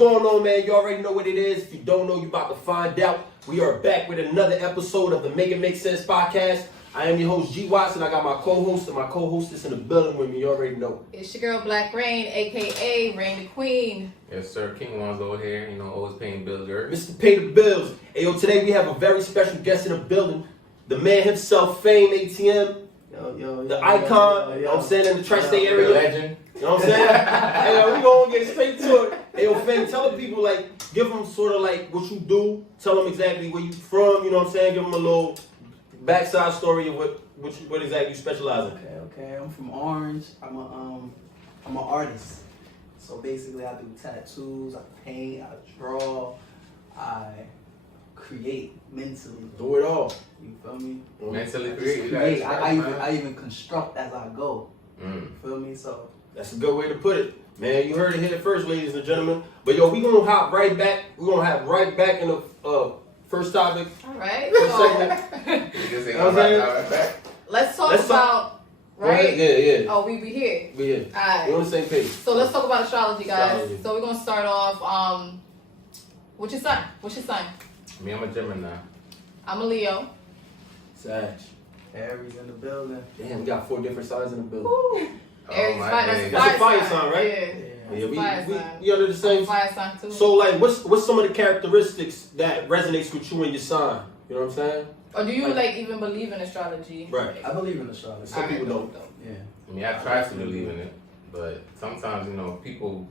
going on, man? You already know what it is. If you don't know, you about to find out. We are back with another episode of the Make It Make Sense podcast. I am your host, G. Watson. I got my co-host and my co-hostess in the building with me. You already know. It's your girl, Black Rain, a.k.a. Rain the Queen. Yes, sir. King One's over here. You know, always paying bills, girl. Mr. Pay the Bills. Hey, yo, today we have a very special guest in the building. The man himself, Fame ATM. The icon, you know what I'm saying, in the tri-state area. The legend. You know what I'm saying? Hey, yo, we gonna get straight to it. Hey, yo, Fame, tell the people, like, give them sort of like what you do. Tell them exactly where you from, you know what I'm saying? Give them a little backside story of what exactly you specialize in. Okay. I'm from Orange. I'm an artist. So basically, I do tattoos, I paint, I draw, I create mentally. Do it all. You feel me? Mentally Create. I even construct as I go. You feel me? So that's a good way to put it. Man, you heard it here first, ladies and gentlemen. But yo, we gonna hop right back. We're gonna hop right back in the first topic. All right. First segment. You know what I'm saying? Let's talk about, right? Yeah. Oh, we be here. We here. All right. We're on the same page. So let's talk about astrology, guys. Astrology. So we're going to start off, what's your sign? Me, I'm a Gemini. I'm a Leo. Sag. Aries in the building. Damn, we got 4 different signs in the building. Woo. Aries, my fire, days. That's a fire sign, right? Yeah. Yeah, Fire sign. we under the same. Fire sign too. So like, what's some of the characteristics that resonates with you and your sign? You know what I'm saying? Or do you like even believe in astrology? Right. I believe in astrology. Some people don't. Yeah. I mean, I try to believe in it, but sometimes, you know, people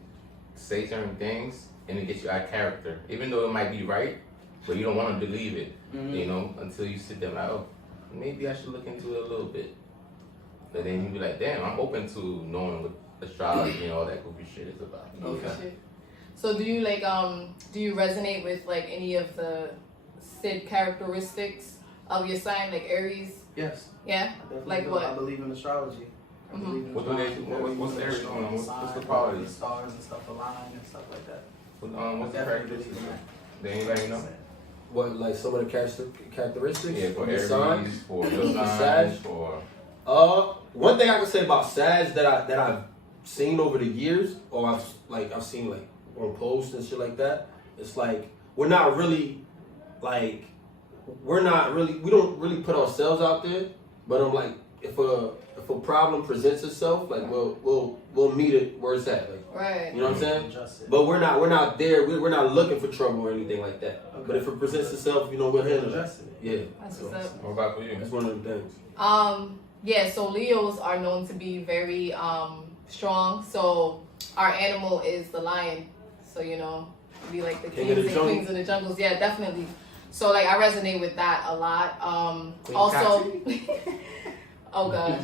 say certain things and it gets you out of character, even though it might be right, but you don't want to believe it, you know, until you sit there like, oh, maybe I should look into it a little bit. But then you be like, damn, I'm open to knowing what astrology and all that goofy shit is about. Okay. So do you like do you resonate with like any of the said characteristics of your sign, like Aries? Yes. Yeah. Like I what? believe in astrology. I believe in What do they astrology. do? I believe What's in Aries astrology, doing? What's the signs, qualities? Stars and stuff align and stuff like that. What's the characteristics? Does anybody know? What, like some of the characteristics? Yeah, for of your Aries, signs? for your Sag? signs, for... One thing I can say about Sag that I've seen over the years, or I've seen like on posts and shit like that, it's like we don't really put ourselves out there, but I'm like, if a problem presents itself, like we'll meet it where it's at, like, Right. you know what I'm saying? Adjust it. But we're not there. We're not looking for trouble or anything like that. Okay. But if it presents itself, you know, we'll handle it. Adjust it. Yeah, That's what's up. What about for you? that's one of the things. Yeah, so Leos are known to be very strong. So our animal is the lion. So, you know, be like the King of kings the and jungle. queens of the jungles. Yeah, definitely. So like I resonate with that a lot. Queen Also oh gosh.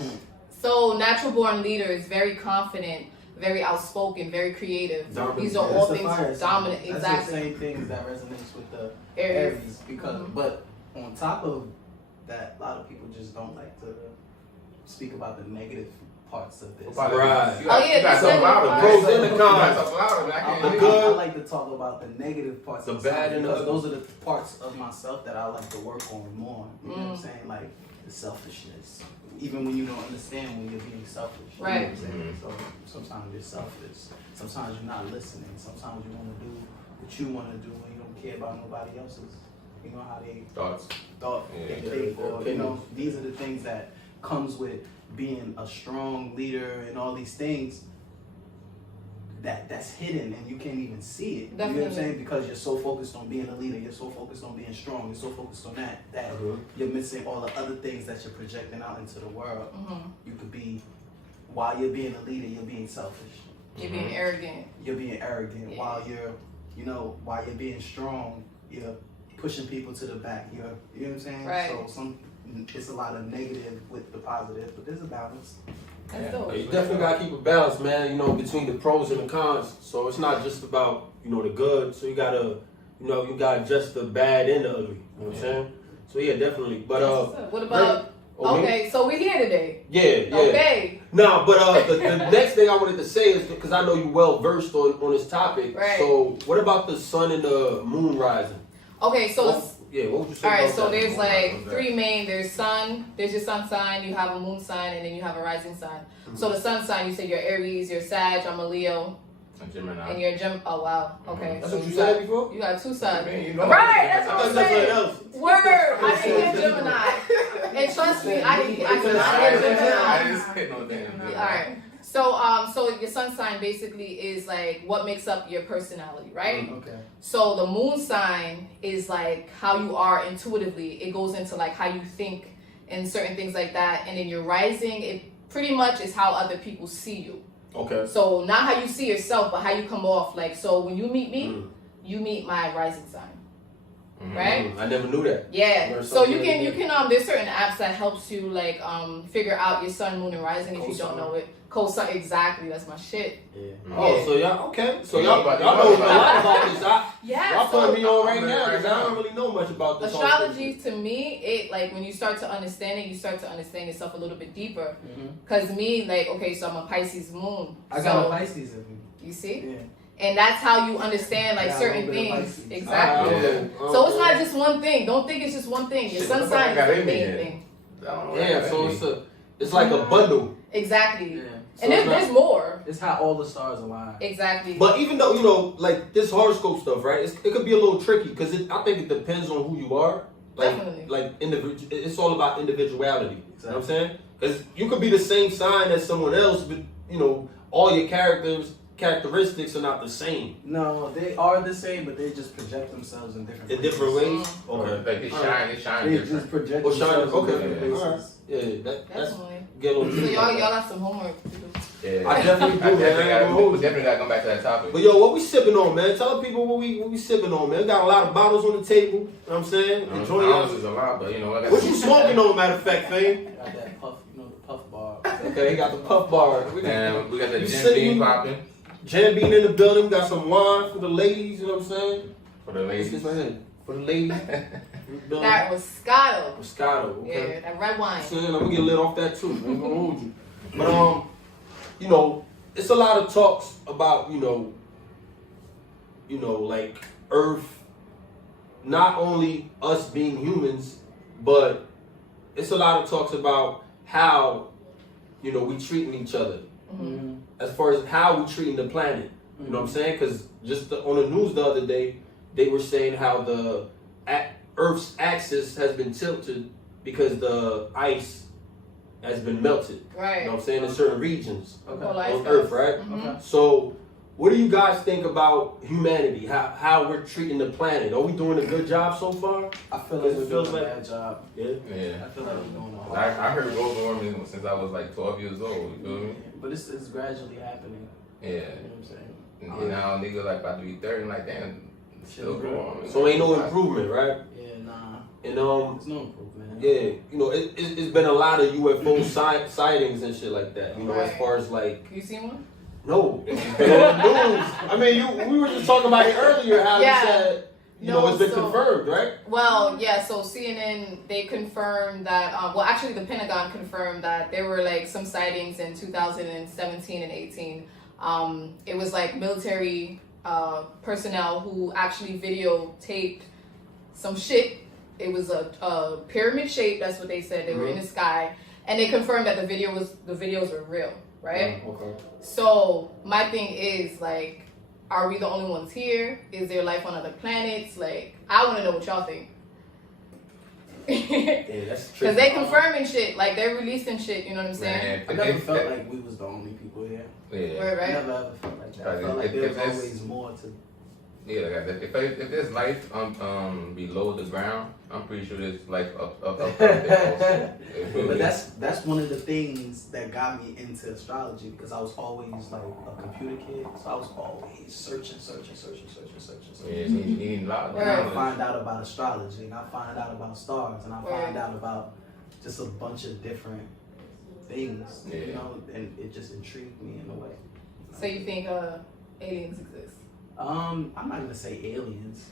So natural born leaders, very confident, very outspoken, very creative. Dominant. These are Yeah, all that's the fire things sign. dominant. That's Exactly. the same things that resonates with the Aries. Aries because, but on top of that, a lot of people just don't like to speak about the negative parts of this. Right. Oh, yeah, You got the something louder. pros man. and the You cons. got something louder, man. I can't The hear good. I like to talk about the negative parts, The of bad something and the because ugly. those are the parts of myself that I like to work on more. You know what I'm saying? Like the selfishness. Even when you don't understand when you're being selfish. You know Right. what I'm saying? So sometimes you're selfish. Sometimes you're not listening. Sometimes you want to do what you want to do and you don't care about nobody else's. You know how they Thoughts. thought Yeah. they think, or you know, these are the things that comes with being a strong leader and all these things that's hidden and you can't even see it. You know what I'm Definitely. saying? Because you're so focused on being a leader, you're so focused on being strong, you're so focused on that you're missing all the other things that you're projecting out into the world. You could be, while you're being a leader, you're being selfish. You're being arrogant. You're being arrogant. Yeah. While you're being strong, you're pushing people to the back. You know what I'm saying? Right. So it's a lot of negative with the positive, but there's a balance. That's dope. You definitely gotta keep a balance, man. You know, between the pros and the cons. So it's not just about the good. So you gotta adjust the bad and the ugly. You know what I'm saying? So yeah, definitely. But That's what's up. What about? Oh, me? Okay, so we're here today. Yeah. Okay. No, but the next thing I wanted to say is because I know you well versed on this topic. Right. So what about the sun and the moon rising? Okay, so What would you say? all right, about so that? there's like 3 main. There's sun, there's your sun sign, you have a moon sign, and then you have a rising sign. So the sun sign, you say you're Aries, you're Sag, I'm a Leo. A Gemini. And you're a Gem. Oh wow. Okay. That's So what you got- said before? You got two sides. Man, you know Right, that's what I I'm thought saying. else. Word. I didn't hear Gemini. And trust me, I didn't hear Gemini. I didn't say no damn Gemini. Alright. So your sun sign basically is like what makes up your personality, right? Okay. So the moon sign is like how you are intuitively. It goes into like how you think and certain things like that. And then your rising, it pretty much is how other people see you. Okay. So not how you see yourself, but how you come off. Like, so when you meet me, you meet my rising sign. Right? I never knew that. Yeah. Learn So you something can there's certain apps that helps you like figure out your sun, moon, and rising if you don't know it. Cosign, exactly. That's my shit. Yeah. Oh, so y'all okay? So Yeah, y'all but- know a lot about this. Yeah. Y'all so, putting me on right now right because I don't really know much about this. astrology to me, it like when you start to understand it, you start to understand yourself a little bit deeper. Cause me, like, okay, so I'm a Pisces moon. I got a Pisces in me. You see? Yeah. And that's how you understand like Yeah, certain a little bit of things. Pisces. Exactly. Yeah. So it's not just one thing. Don't think it's just one thing. Your Shit, sun what the fuck sign I is got the in me main then? thing. I don't know Yeah, what so that it's like a bundle. Exactly. Yeah. And So it's there's more. It's how all the stars align. Exactly. But even though like this horoscope stuff, right? It could be a little tricky because I think it depends on who you are. Definitely. Like it's all about individuality. You know what I'm saying? Because you could be the same sign as someone else, but all your characteristics are not the same. No, they are the same, but they just project themselves in different In different ways. Okay. Like they shine They different. just project Oh, shine, themselves okay. in different Yeah. places. Yeah, that's Definitely. get a little So tricky. y'all got some homework to do. Yeah. I definitely do, I man. definitely gotta come back to that topic. But yo, what we sipping on, man? Tell the people what we sipping on, man. We got a lot of bottles on the table. You know what I'm saying? Enjoy Ounces y'all. is a lot, but I got What you smoking on, matter of fact, fam? Got that puff, the puff bar. Okay, he got the puff bar. And we got the You Jim sitting- Beam popping Jam bean in the building. Got some wine for the ladies. You know what I'm saying? for the What's this ladies. right here? For the ladies. That Moscato. Moscato. Okay. Yeah, that red wine. So I'm gonna get lit off that too. I ain't gonna hold you. But it's a lot of talks about like Earth, not only us being humans, but it's a lot of talks about how we treating each other. Mm-hmm. As far as how we treating the planet. You know what I'm saying? Because just on the news the other day, they were saying how the Earth's axis has been tilted because the ice has been melted. Right. You know what I'm saying? In certain regions Okay. on Earth, right? Okay. So, what do you guys think about humanity? How we're treating the planet? Are we doing a good job so far? I feel Because like it we're feels doing a like- bad job. Yeah. Yeah. I feel like we're doing a I heard global warming since I was like 12 years old. You feel me? But it's gradually happening. Yeah. You know what I'm saying? And now nigga like about to be 30 and like damn, it's still growing. So ain't no improvement, right? Yeah, nah. And There's no improvement. yeah, it's been a lot of UFO sightings and shit like that. As Right. far as like. You seen one? No, it's been on the news. I mean, we were just talking about it earlier. How Yeah. you said, No, it's been so- confirmed, right? Well, yeah, so CNN, they confirmed that, actually the Pentagon confirmed that there were like some sightings in 2017 and 18. It was like military personnel who actually videotaped some shit. It was a pyramid shape, that's what they said. They were in the sky. And they confirmed that the videos were real, right? Okay. So my thing is like, are we the only ones here? Is there life on other planets? Like, I want to know what y'all think. Yeah, that's true. Because they confirming shit, like they're releasing shit. You know what I'm saying? Man, I never felt like we was the only people here. yeah. Right, I right. never ever felt like that. I Right, felt like if there was that's- always more to. Yeah, like if there's life below the ground, I'm pretty sure there's life up there also. You feel me? But that's one of the things that got me into astrology because I was always like a computer kid, so I was always searching. Yeah, you need a lot of And I knowledge. find out about astrology, and I find out about stars, and I find Right. out about just a bunch of different things, Yeah. and it just intrigued me in a way. So you think aliens exist? I'm not gonna say aliens,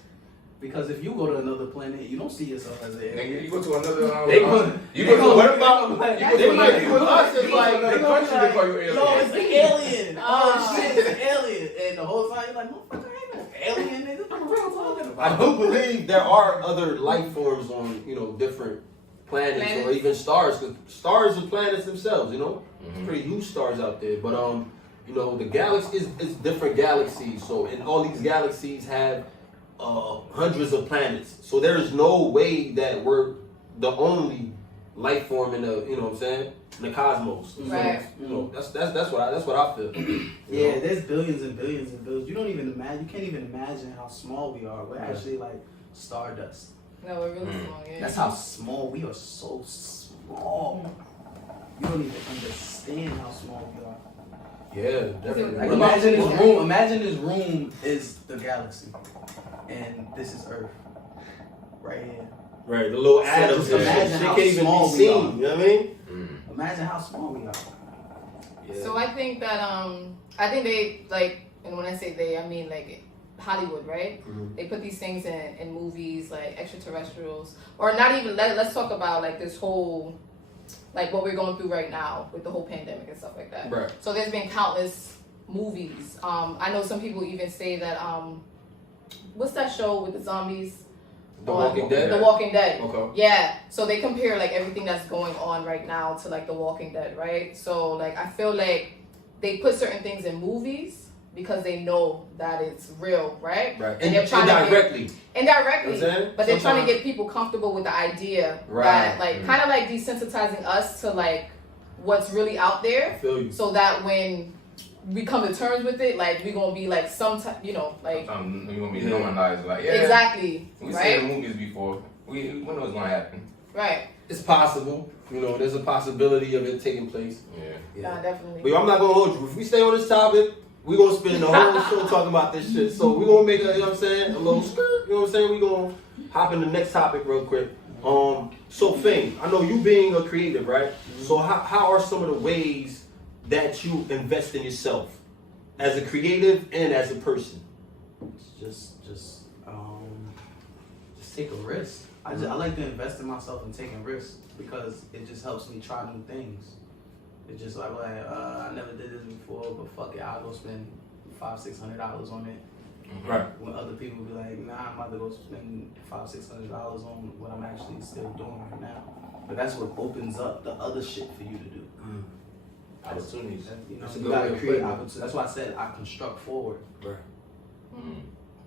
because if you go to another planet, you don't see yourself as an Nigga, alien. you go to another. They gonna- you go to what about? You go They to might be with us. It's like another country to call you alien. No, it's an alien. Oh. Oh shit, it's an alien. And the whole time you're like, motherfucker, ain't no alien, nigga. What the fuck talking about? I do believe there are other life forms on different planets or even stars. 'Cause stars are planets themselves. Mhm. Pretty huge stars out there. But You know, the galaxy is different galaxies. So, and all these galaxies have hundreds of planets. So there is no way that we're the only life form in the, you know what I'm saying, in the cosmos. Right. So, you know, that's what I feel. Yeah, there's billions and billions and billions. You can't even imagine how small we are. We're actually like stardust. No, we're really small. Yeah. That's how small we are. So small. You don't even understand how small we are. Yeah, definitely. Like imagine this room is the galaxy, and this is Earth, right here. Right, the little So atoms. just and imagine shit how can't even small be we seen. are. You know what I mean? Imagine how small we are. Yeah. So I think that I think they like, and when I say they, I mean like Hollywood, right? Mhm. They put these things in movies like extraterrestrials, or not even. Let's talk about like this whole, like what we're going through right now with the whole pandemic and stuff like that. Right. So there's been countless movies. I know some people even say that what's that show with the zombies? The Walking Dead. The Walking Dead. Okay. Yeah. So they compare like everything that's going on right now to like The Walking Dead, right? So like I feel like they put certain things in movies because they know that it's real, right? Right. And they're trying to indirectly. indirectly, You know what I'm saying? but they're trying to Sometimes- get people comfortable with the idea Right. that like kind of like desensitizing us to like what's really out I there, feel you. so that when we come to terms with it, like we're gonna be like you know, like You're gonna be normalized, like exactly, We right? seen the movies before. We know what's gonna happen. Right. It's possible. You know, there's a possibility of it taking place. Yeah. Nah, definitely. But I'm not gonna hold you. If we stay on this topic, we're gonna spend the whole show talking about this shit. So we're gonna make a, you know what I'm saying, a little skirt, you know what I'm saying? We're gonna hop in the next topic real quick. So Fame, I know you being a creative, right? So how are some of the ways that you invest in yourself as a creative and as a person? Just take a risk. I like to invest in myself and taking risks because it just helps me try new things. It's just like I never did this before, but fuck it, I'll go spend $500-600 on it. Right. When other people be like, nah, I'm about to go spend $500-600 on what I'm actually still doing right now. But that's what opens up the other shit for you to do. Opportunities. You know, That's a you good way gotta to create put it. opportunities. That's why I said I construct forward. Right.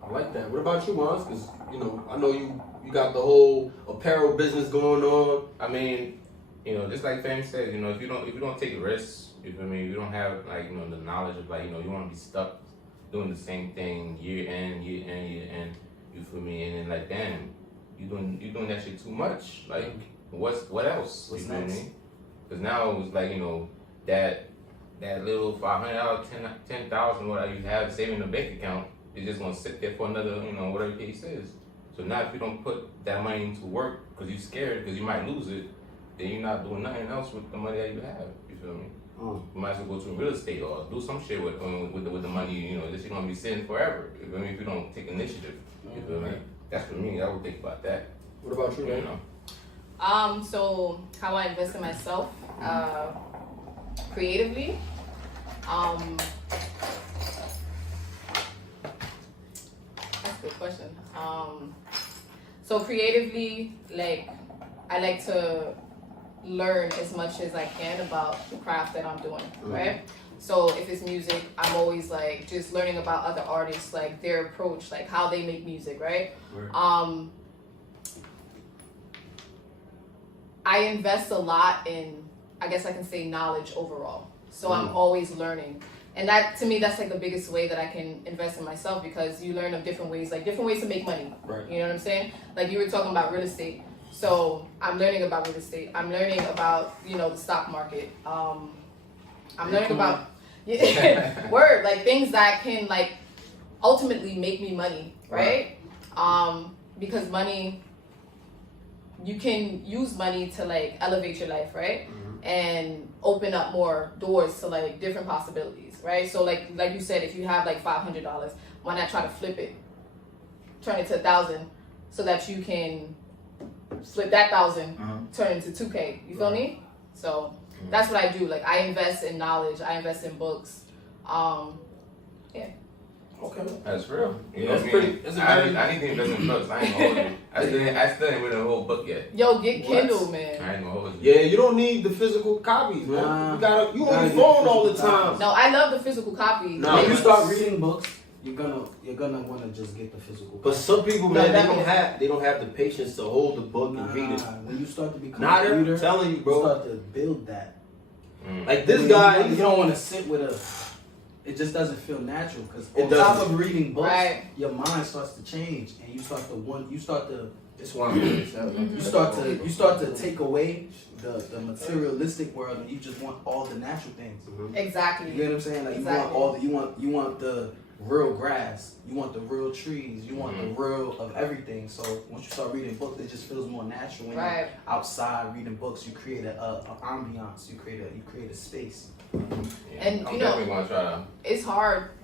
I like that. What about you, Mons? Because, you know, I know you got the whole apparel business going on. I mean, you know, just like Fam said, you know, if you don't take risks, you feel me? If you don't have like, you know, the knowledge of like, you know, you want to be stuck doing the same thing year in, you feel me? And then like, damn, you doing that shit too much. Like, what else? What's you feel next? me? Because now it was like, you know, that little $500, $10,000 whatever you have saving in the bank account is just gonna sit there for another, you know, whatever case is. So now if you don't put that money into work because you're scared because you might lose it, then you're not doing nothing else with the money that you have. You feel me? You might as well go to real estate or do some shit with the money. You know, that you're gonna be sitting forever. You feel me? If you don't take initiative, you feel me? That's for me. I would think about that. What about you, You man? know. So how I invest in myself, creatively, that's a good question. So creatively, like, I like to learn as much as I can about the craft that I'm doing, right? So if it's music, I'm always like just learning about other artists, like their approach, like how they make music, right? I invest a lot in, I guess I can say, knowledge overall. So I'm always learning. And that, to me, that's like the biggest way that I can invest in myself, because you learn of different ways, like different ways to make money. Right. You know what I'm saying? Like you were talking about real estate. So I'm learning about real estate. I'm learning about, you know, the stock market. I'm learning about, word, like things that can like ultimately make me money, right? Because money, you can use money to like elevate your life, right? And open up more doors to like different possibilities, right? So like you said, if you have like $500, why not try to flip it, turn it to 1,000, so that you can flip that 1,000, turn it into 2K. You feel me? So that's what I do. Like I invest in knowledge. I invest in books. Yeah. Okay. That's real. You know That's what I pretty. mean? That's a I very. need to invest in books. I ain't gonna hold you. I still ain't read a whole book yet. Yo, get What? Kindle, man. I ain't gonna hold you. Yeah, you don't need the physical copies, man. Nah. You on your Gotta get phone all the physical time. copies. No, I love the physical copy. Nah, When but- you start reading books, you're gonna want to just get the physical. But some people, man, No, they don't have the patience to hold the book and read it. When you start to become Nah, a I'm reader, telling you, you bro. start to build that. Like this You guy, don't want to sit with a. It just doesn't feel natural because It on top doesn't. of reading books, Right. your mind starts to change and you start to it's one of those. you start to take away the materialistic world and you just want all the natural things. Exactly. You get what I'm saying? Like Exactly. you want the real grass, you want the real trees, you want the real of everything. So once you start reading books, it just feels more natural. When Right. you're outside reading books, you create a ambiance, you create a space. Yeah, And, I'm you know- definitely gonna try to.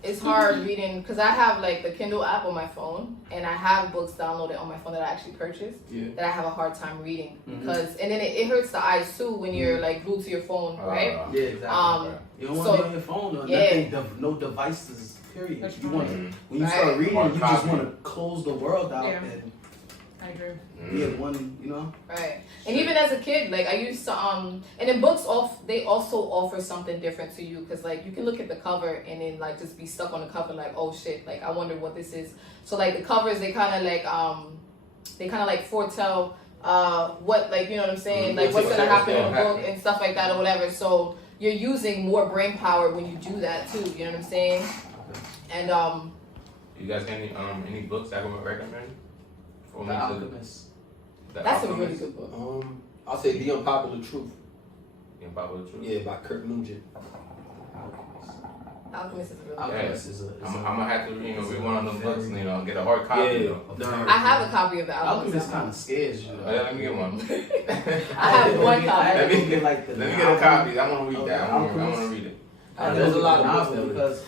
It's hard reading because I have like the Kindle app on my phone and I have books downloaded on my phone that I actually purchased that I have a hard time reading because and then it hurts the eyes too when you're like glued to your phone, right? Yeah, exactly. So- You don't want to be on your phone or nothing, no devices. Period. That's You true. want to, when you Right. start reading, Or you just copy. want to close the world out Yeah. and I agree. be in one. You know. Right. And even as a kid, like I used to and in books they also offer something different to you because like you can look at the cover and then like just be stuck on the cover like, oh shit, like I wonder what this is. So like the covers they kind of like foretell what, like, you know what I'm saying, like what's gonna happen in the book and stuff like that or whatever. So you're using more brain power when you do that too, you know what I'm saying? And You guys got any books I would recommend? For The me to- Alchemist. The that's a really Alchemist? good book. I'll say The Unpopular Truth. The Unpopular Truth? Yeah, by Kurt Nugent. Alchemist is a really good book. Alchemist is I'm gonna have to, read one of them books, get a hard copy. Yeah. though. I have a copy of the Alchemist Alchemist. kind of scares you. Oh, yeah, let me get one. I have one copy. Let me get like the Let me get a copy. I want to read of that. the I want Alchemist. to read it. There's a lot of books novels that because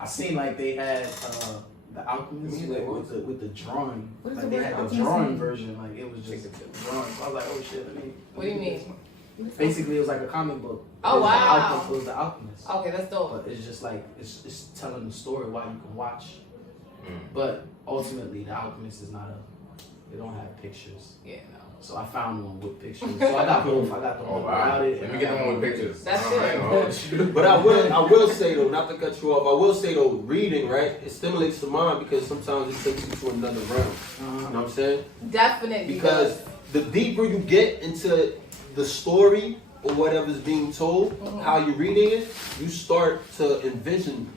I seen like they had the Alchemist You mean like with the drawing. What is Like the they word had the Alchemist drawing mean? version. Like it was just drawing. So I was like, oh shit, let me. What do you mean? Basically, it was like a comic book. Oh, It was the wow. Alchemist, it was the Alchemist. Okay, that's dope. But it's just like it's telling the story while you can watch. Mm. But ultimately, the Alchemist is not they don't have pictures. Yeah, no. So I found one with pictures. So I got both. I got the Oh one wow! without it. Let and me I get got the one with with pictures. That's All right, it. hold you. But I will say though, not to cut you off, I will say though, reading, right, it stimulates the mind because sometimes it takes you to another realm. You know what I'm saying? Definitely. Because the deeper you get into the story or whatever's being told, how you're reading it, you start to envision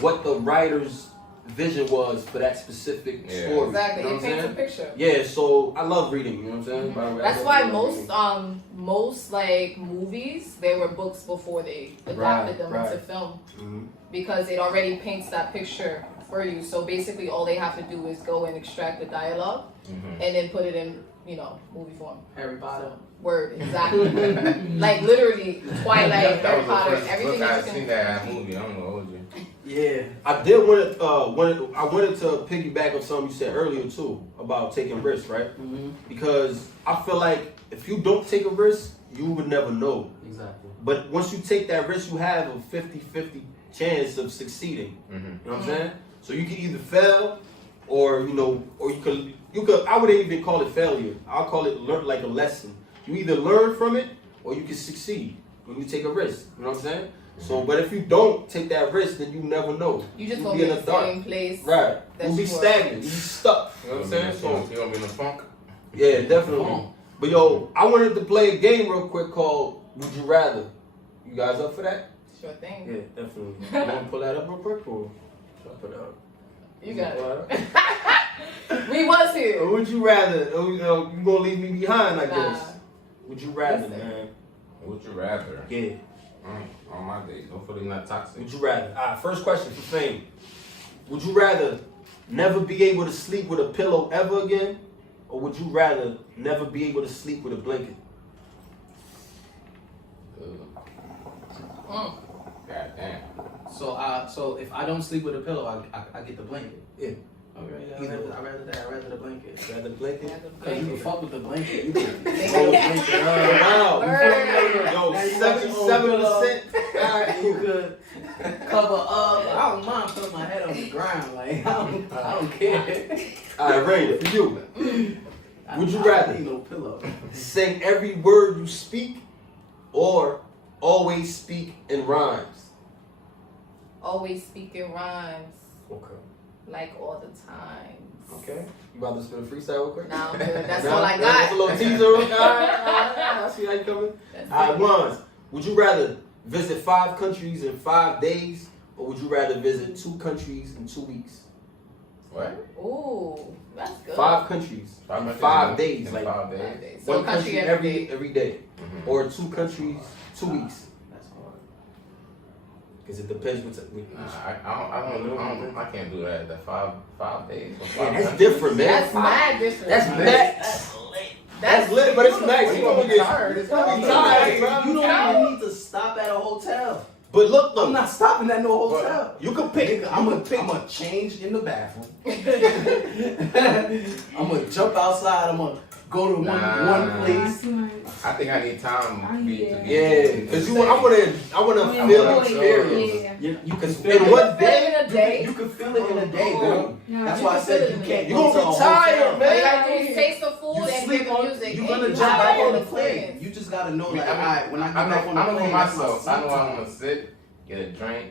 what the writer's vision was for that specific Yeah. story. Exactly. You know It what I'm paints a saying? picture. Yeah, so I love reading, you know what I'm saying? By the way, I That's love why reading. most like movies, they were books before they adapted them Right. into film Mhm. because it already paints that picture for you. So basically, all they have to do is go and extract the dialogue Mhm. and then put it in, movie form. Harry Potter. Word, exactly. Like literally, Twilight, That Harry was the Potter, first everything book I that you seen can. that movie. I don't know what you. Yeah. I did wanted to piggyback on something you said earlier too about taking risks, right? Mm-hmm. Because I feel like if you don't take a risk, you would never know. Exactly. But once you take that risk, you have a 50-50 chance of succeeding. Mm-hmm. You know what I'm saying? So you can either fail, or you could. I wouldn't even call it failure. I'll call it like a lesson. You either learn from it, or you can succeed when you take a risk. You know what I'm saying? So, but if you don't take that risk, then you never know. You just You'll gonna be be in in the the same place. Right. That's You'll be true. stagnant. You'll be stuck. You know what I'm saying? So, You gonna be in the funk? yeah, definitely. But yo, I wanted to play a game real quick called Would You Rather. You guys up for that? Sure thing. Yeah, definitely. You want to pull that up real quick, or should I put it up? You got Pull it. that up? We was here. Or would you rather? You gonna leave me behind, I Nah. guess. Would you rather, Listen. man? Would you rather? Yeah. On my days, hopefully not toxic. Would you rather? Alright, first question for fame. Would you rather never be able to sleep with a pillow ever again, or would you rather never be able to sleep with a blanket? Mm. God damn. So if I don't sleep with a pillow, I get the blanket. Yeah. Okay, yeah, I rather that. I rather the blanket. Rather the blanket? Cause you can fuck with the blanket. You can They roll the got- blanket Oh, up. wow. Word. Yo, Now you got your own 77%. Alright. you could cover up. I don't mind putting my head on the ground. Like I don't care. All right, Rain, for you. Would you I rather need no pillow? sing every word you speak or always speak in rhymes? Always speak in rhymes, Okay. like all the time. Okay. You about to spin a freestyle real quick? Nah, I'm good. That's Nah, all I that's a got. little teaser. All right. I see how you coming. That's All right, it. Wands. Would you rather visit 5 countries in 5 days or would you rather visit 2 countries in 2 weeks? What? Ooh, that's good. 5 countries in 5 days. In Like 5 5 days. days. So one country every day. Mhm. Or 2 countries 2 weeks. That's hard. Because it depends I can't do that. That 5 days. For Yeah, 5 that's countries. different, man. That's mad different. That's max. That's lit, but it's max. You gonna get tired. It's gonna be tired, bro. You don't even need to stop at a hotel. But look though, I'm not stopping at no hotel. you can pick. Nigga, I'm gonna change in the bathroom. I'm gonna jump outside. I'm gonna go to one place. I think I need time to be. Yeah, because I wanna feel the experience. You can In feel one it. day, in a day. You can feel it in a day, bro. That's You why I can said feel it you in a can't day. You go gonna to a get tired, hotel. All man. you gotta do is taste the food You and hear sleep the on. music. You're and gonna you jump have back an on the plane. experience. You just gotta know, I mean, like, alright, when I get back on the I know plane, that's my myself. I know sleep I'm time. gonna sit, get a drink,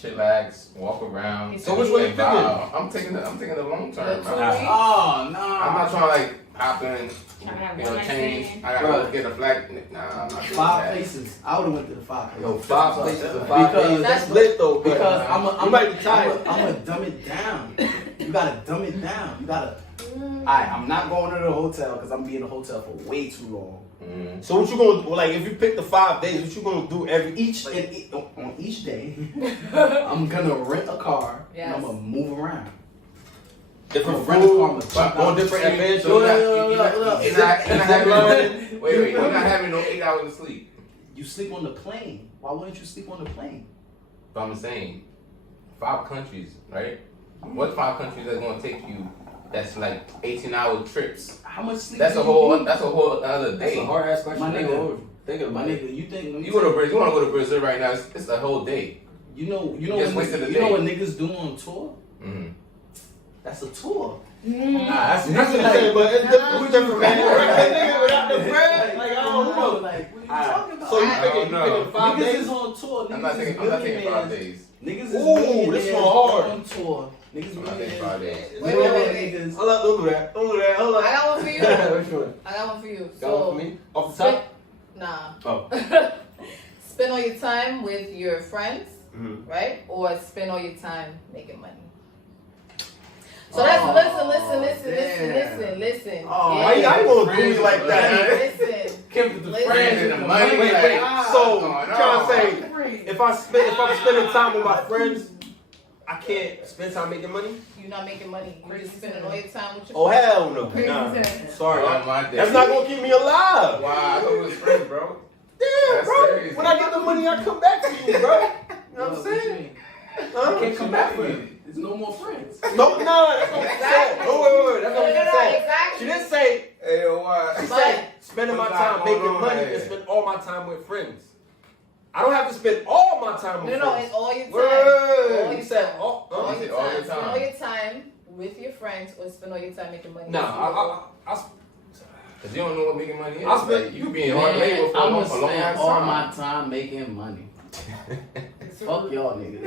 chillax, walk around. So which way you and thinking? vibe. I'm taking the long term. The I'm 2 not, weeks? Oh no! I'm not trying to like hop in, change. I gotta Bruh. go get a flag. Nah, I'm not doing 5 that. places. I would've went to the 5 places. Yo, 5 places in 5 Because days. That's lit though. But Because you might be tired. I'm gonna dumb it down. You gotta dumb it down. You gotta. Alright, I'm not going to the hotel because I'm being in the hotel for way too long. So what you gonna do? Like if you pick the 5 days, what you gonna do On each day, I'm gonna rent a car and Yes. I'm gonna move around. different I'm gonna rent a car. I'm food, gonna jump on out. different adventures? So you're Look. not having wait, you're not having no 8 hours of sleep. You sleep on the plane. Why wouldn't you sleep on the plane? But I'm saying 5 countries, right? What 5 countries are gonna take you? That's like 18-hour trips. How much sleep? That's do a you whole need? other That's day. a hard ass question. My nigga. Think about My it. nigga, you think You go to Brazil? You want to go to Brazil right now? It's a whole day. You know just wasted a you know day. what niggas do on tour? Mm-hmm. That's a tour. That's what I'm saying, but it's different. We different, man. Right, nigga, without the bread, like I don't know. Like, what are you Alright, talking about? So you I picking don't know. 5 Niggas days? is on tour. I'm Niggas not is taking 5 millionaires. days. Niggas is Ooh, millionaires this one hard. on tour. Niggas I'm not taking 5 days. Wait. Niggas. Hold up, don't do that. Don't do that. Hold I up. got one for you. Which one? I got one for you. Got one for me? Off the top? Nah. Oh. Spend all your time with your friends, Mhm. right? Or spend all your time making money. So listen. Oh, Why you gonna do me like that? Listen. Kim with the Listen. friends and the money. Wait. like, So, what's I'm going trying on? to say, if I'm spending time with my friends, I can't spend time making money? You're not making money. You're just spending all your time with your Oh, friends. hell no. Crazy Nah. time. Sorry. On my day. That's not gonna keep me alive. Wow, I thought it was friends, bro. Damn, That's bro. crazy. When I get the money, I come back to you, bro. You know what I'm What saying? you mean? Huh? I can't come back for you. There's no more friends. No, that's not what she said. No, wait. That's not what she said. Exactly. She didn't say, Hey, yo, why? she But- said, spending my What's time going making on money here? and spend all my time with friends. I don't have to spend all my time with No, friends. it's all your time. Word. All You your said time. all. All You your said all your time. Spend time. all your time with your friends or spend all your time making money. Nah, Because you don't know what making money is. I'll spend- Like, you being hard Man, labor for I'm a long gonna spend ass all time. my time making money. Fuck y'all niggas.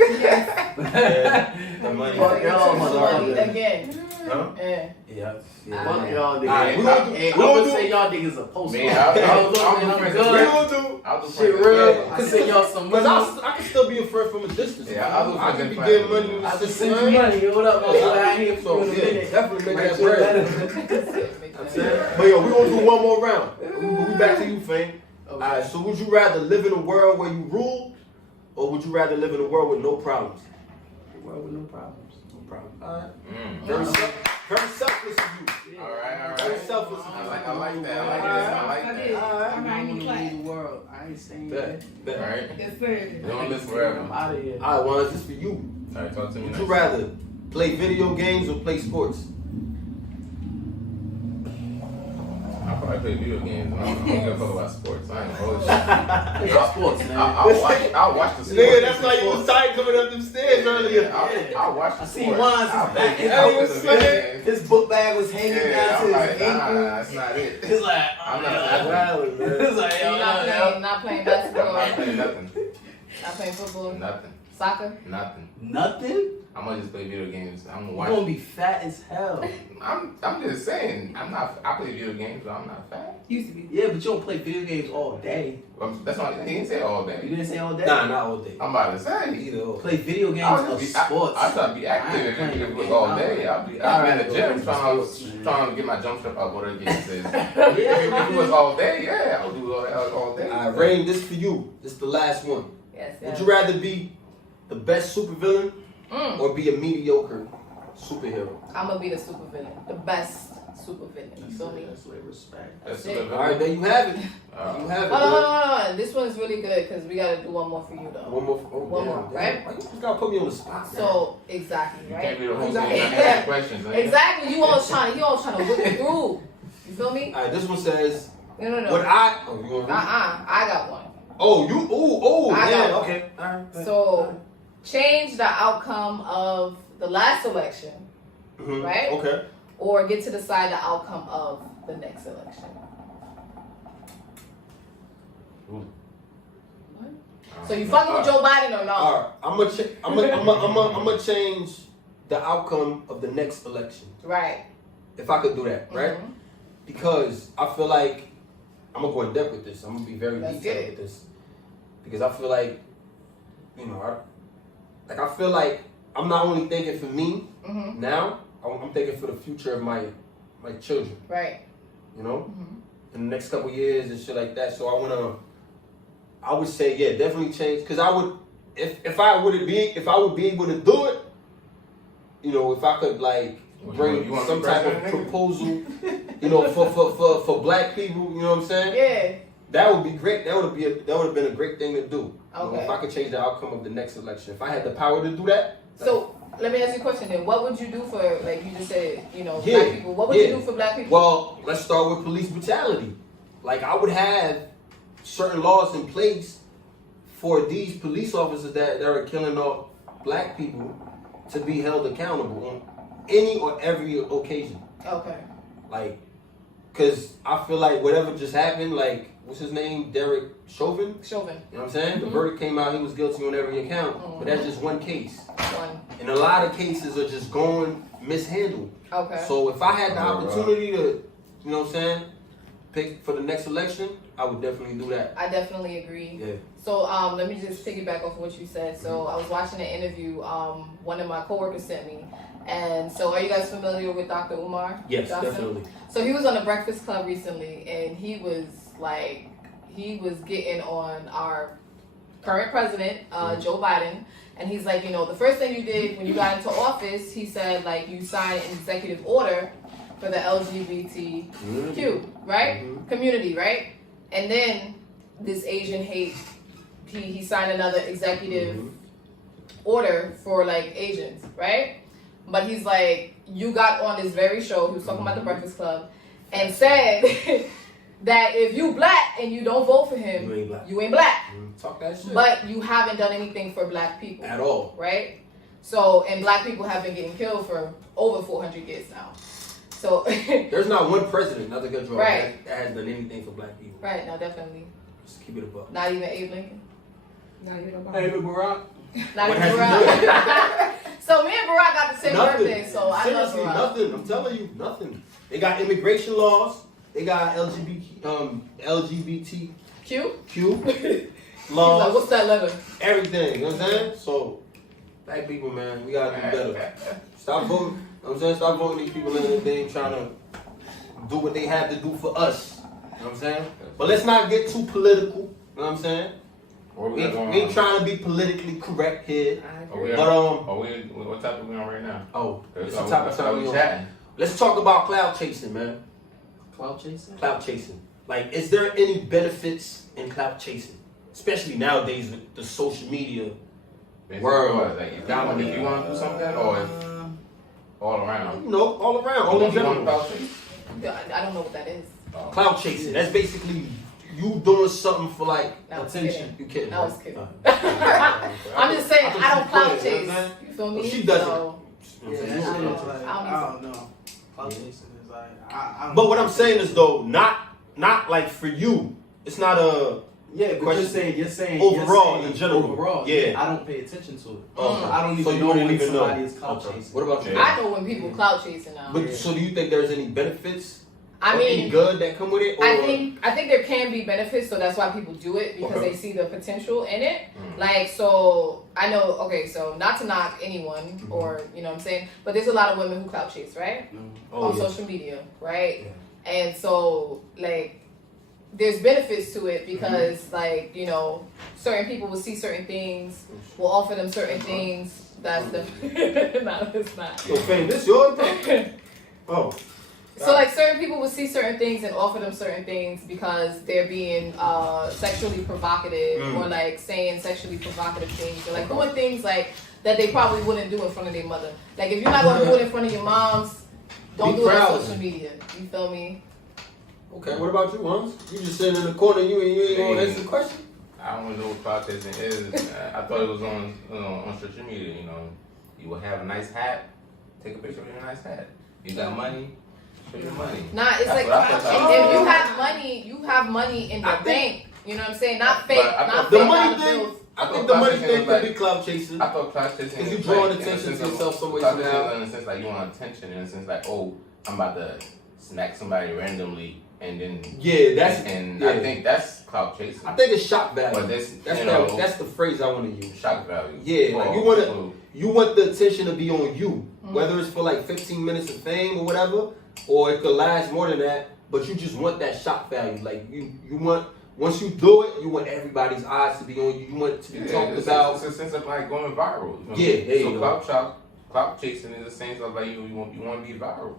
the money. Fuck y'all, Money motherfuckers. again. Huh? Yeah. Yeah. Ah. Fuck y'all Alright, niggas. we gonna do- Hey, we I'm gonna gonna do- say y'all niggas a post. Man, I'll do I'm friends. We good. gonna do. I'll do Shit friends. real. Yeah. I can send y'all some Cause money. I can still be a friend from a distance. Yeah, I'll do I can friends be and getting friends. money. I just send you money. What up, my boy? I ain't here So for you in a yeah, minute. definitely make Write that your bread. letter. I'm saying? But yo, we gonna do one more round. We back to you, Fame. Alright, so would you rather live in a world where you rule, or would you rather live in a world with no problems? Well, with no problems. No problem. Alright. Mm. Very selfless of you. All right. Very selfless of I you. like that. I like that. I did. Alright. I'm I not want even to clap. leave the world. I ain't staying there. Bet. Alright. Yes, sir. You don't live I'm forever. out of here. Alright, well, this for you. Alright, talk to me Would next. you rather play video games or play sports? I'll I play video games. I don't give a fuck about sports. I ain't gonna hold you. It's sports, man. I'll watch the sports. Nigga, that's why you was tired coming up them stairs earlier. I'll watch the See, sports. Juan's I'll back. play His book bag was hanging down to his ankle. Nah, that's not it. He's like, I'm not He's like, yo, Not playing basketball. I'm not playing nothing. Not playing football. Nothing. Soccer. Nothing. Nothing? I'm gonna just play video games. I'm gonna You're watch. gonna be fat as hell. I'm just saying. I play video games, but I'm not fat. Used to be. Yeah, but you don't play video games all day. That's why he didn't say all You day. didn't say all day? Nah, not all day. I'm about to say. Either or. Play video games I of was sports. I try to be I active ain't playing and no look games. all day. I'll be in the gym trying to get my jump strap up, whatever the game says. If it was all day, yeah, I'll do all day. Rain, this for you. This is the last one. Yes. Would you rather be the best supervillain or be a mediocre superhero? I'm gonna be the supervillain, the best supervillain. You feel me? That's what respect. That's it. what All right, there you have it. You have it. Hold man. on. This one's really good because we gotta do one more for you though. One more. One more, right? Why you just gotta put me on the spot? man? So exactly, You right? can't be the host Exactly. and ask questions. Man. Exactly. You always trying to whip it through. You feel me? All right, this one says, No. "Would I?" Oh, you gonna read? I got one. Oh, you. Oh, I yeah. got Okay. All right. So change the outcome of the last election, Mhm. right? Okay. or get to decide the outcome of the next election. Ooh. What? So you fucking with Joe Biden or no? All right. I'm gonna change the outcome of the next election. Right. If I could do that, right? Mhm. Because I feel like I'm gonna go in depth with this. I'm gonna be very Let's detailed get it. with this. Because I feel like, I feel like I'm not only thinking for me Mhm. now, I'm thinking for the future of my children. Right. You know, Mhm. in the next couple years and shit like that. So I would say, yeah, definitely change. Because I would, if I would be able to do it, you know, if I could like bring you want some to be type of president, nigga? proposal, you know, for black people, you know what I'm saying? Yeah. That would be great. That would have been a great thing to do. You know, Okay. if I could change the outcome of the next election, if I had the power to do that. So let me ask you a question then. What would you do for, like you just said, you know, Yeah, black people? What would you do for black people? Well, let's start with police brutality. Like, I would have certain laws in place for these police officers that are killing off black people to be held accountable on any or every occasion. Okay. Like, because I feel like whatever just happened, like, what's his name? Derek Chauvin? Chauvin. You know what I'm saying? The Mhm. verdict came out, he was guilty on every account. Mhm. But that's just one case. One. And a lot of cases are just going mishandled. Okay. So if I had the Oh, opportunity to, you know what I'm saying, pick for the next election, I would definitely do that. I definitely agree. Yeah. So let me just piggyback off of what you said. So I was watching an interview one of my coworkers sent me. And so are you guys familiar with Dr. Umar Yes, Johnson? definitely. So he was on the Breakfast Club recently and he was getting on our current president, Joe Biden. And he's like, you know, the first thing you did when you got into office, he said, like, you signed an executive order for the LGBTQ, right? Mhm. Community, right? And then this Asian hate, he signed another executive Mhm. order for like Asians, right? But he's like, you got on this very show, he was talking about the Breakfast Club, and said that if you black and you don't vote for him, You ain't black. you ain't black. Talk that shit. But you haven't done anything for black people. At all. Right? So, and black people have been getting killed for over 400 years now. So, There's not one president, not to get you Right. that has done anything for black people. right, now definitely. Just keep it above. Not even Abe Lincoln. Not even about Hey, look, Barack. Not What even has he Barack. So me and Barack got the same Nothing. birthday, so I love Seriously, Barack. nothing. I'm telling you, nothing. They got immigration laws. They got LGBTQ Q? He's like, laws. what's that letter? Everything. You know what I'm saying? So, black people, man, we gotta do better. Stop voting. You know what I'm saying? Stop voting these people in the thing trying to do what they have to do for us. You know what I'm saying? But let's not get too political. You know what I'm saying? What We we got going ain't on? trying to be politically correct here. I Are we agree. But what topic we on right now? it's the type of time we on. chatting. Let's talk about cloud chasing, man. Cloud chasing? Cloud chasing. Like, is there any benefits in cloud chasing? Especially nowadays with the social media. Word. Like if you want to do something, or if all around. You know, all around. All in You want general. cloud chase? I don't know what that is. Clout chasing. That's basically you doing something for like That was attention. you kidding. I right? was kidding. I'm just saying, I don't clout chase. You feel me? Well, she doesn't. So, Yeah, that You shit know. is like, I don't know. Clout chasing is like, I don't But what I'm saying is though, not like for you. It's not a yeah, but question. you're saying Overall, in general. Overall, Yeah. I don't pay attention to it. Okay. I don't So even you know wouldn't when even know. somebody is clout Okay. chasing. What about you? Yeah. I know when people clout chasing now. But so do you think there's any benefits? I or any mean, good that come with it? Or? I think there can be benefits, so that's why people do it because Okay. they see the potential in it. Like, so I know. Okay, so not to knock anyone or you know what I'm saying, but there's a lot of women who clout chase, right? Oh, On yeah. social media, right? And so like, there's benefits to it because like you know, certain people will see certain things, will offer them certain things. That's the no, it's not. So fam, this yours, bro? Oh. So like certain people will see certain things and offer them certain things because they're being sexually provocative or like saying sexually provocative things or like doing things like that they probably wouldn't do in front of their mother. Like if you're not gonna do it in front of your moms, don't Be do it proud. on social media. You feel me? Okay, what about you, Hans? You just sitting in the corner, you ain't gonna answer the question? I don't know what clout chasing is. I thought it was on social media. You know, you will have a nice hat, take a picture of your nice hat. You got money, show your money. Nah, it's That's like what I thought. if you have money in your bank. You know what I'm saying? Not fake, But not The fake money dollar thing, bills. I think the money thing could be clout chasing. I thought clout chasing Because you was drawing like, in attention the to sense yourself of- some way, clout somehow. chasing in the sense like you want attention, in the sense like, oh, I'm about to smack somebody randomly, and then Yeah, that's and yeah. I think that's clout chasing. I think it's shock value. But this, That's you know, that's the phrase I want to use. shock value. Yeah, like For- you want the attention to be on you, whether it's for like 15 minutes of fame or whatever, or it could last more than that. But you just want that shock value. Like you want once you do it, you want everybody's eyes to be on you. You want it to be talked about. It's a sense of like going viral. You know? Yeah, there you go. So clout chasing is a sense of like you want to be viral.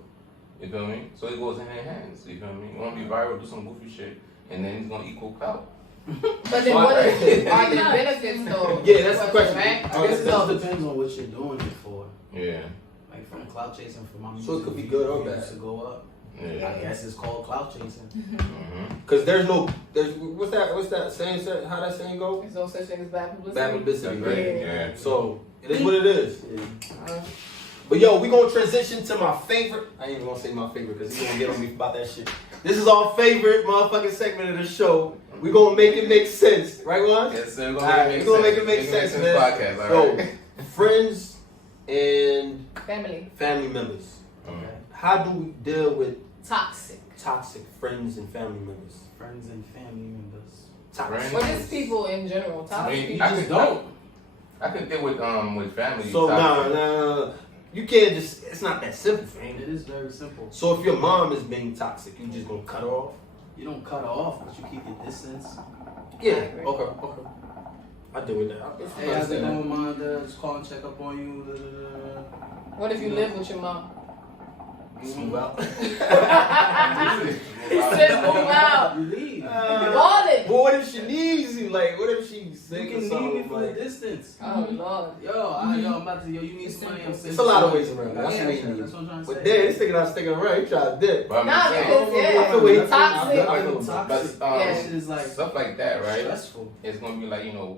You feel me? So it goes hand in hand. So you feel me? You want to be viral, do some goofy shit, and then it's gonna equal clout. But then what are the benefits though? Yeah, that's the question. right? I guess it all depends on what you're doing it for. Yeah. Like from clout chasing for my music. So it could be good or views bad. to go up. Yeah. I guess it's called clout chasing. Mm-hmm. Because there's what's that saying? How that saying go? There's no such thing as bad publicity. Bad publicity, right? Yeah. So it is what it is. Yeah. But yo, we gonna transition to my favorite. I ain't even gonna say my favorite because he's gonna get on me about that shit. This is our favorite motherfucking segment of the show. We gonna make it make sense, right, Juan? Yes, sir. All right, we gonna make it make sense, man. Podcast, all Yo, right. friends and Family. members. Mm. How do we deal with Toxic. toxic friends and family members? Friends and family members. Toxic. Friends. Or just people in general. I Toxic mean, people. I just don't. I could deal with family. So toxic. nah. You can't just. It's not that simple, fam. It is very simple. So if your mom is being toxic, you just gonna cut her off? You don't cut her off, but you keep your distance. Yeah. agree. Okay. I deal with that. I Hey, how's it understand going, Mom? Just call and check up on you. Da, da, da. What if you live with your mom? that. Smooth out. He said move out. You leave. Balling. But what if she needs you? Like, what if she's You sick or can leave me something? from the Like, distance. Oh Lord. I'm about to. You need some money. I'm it's a lot of ways around. That's Yeah. what you need. That's what I'm trying to say. But then this nigga not sticking around. He tried to dip. But I'm Nah, just saying, because I feel what he- Toxic. I feel Toxic. but Yeah. That shit is like stuff like that, right? stressful. It's gonna be like how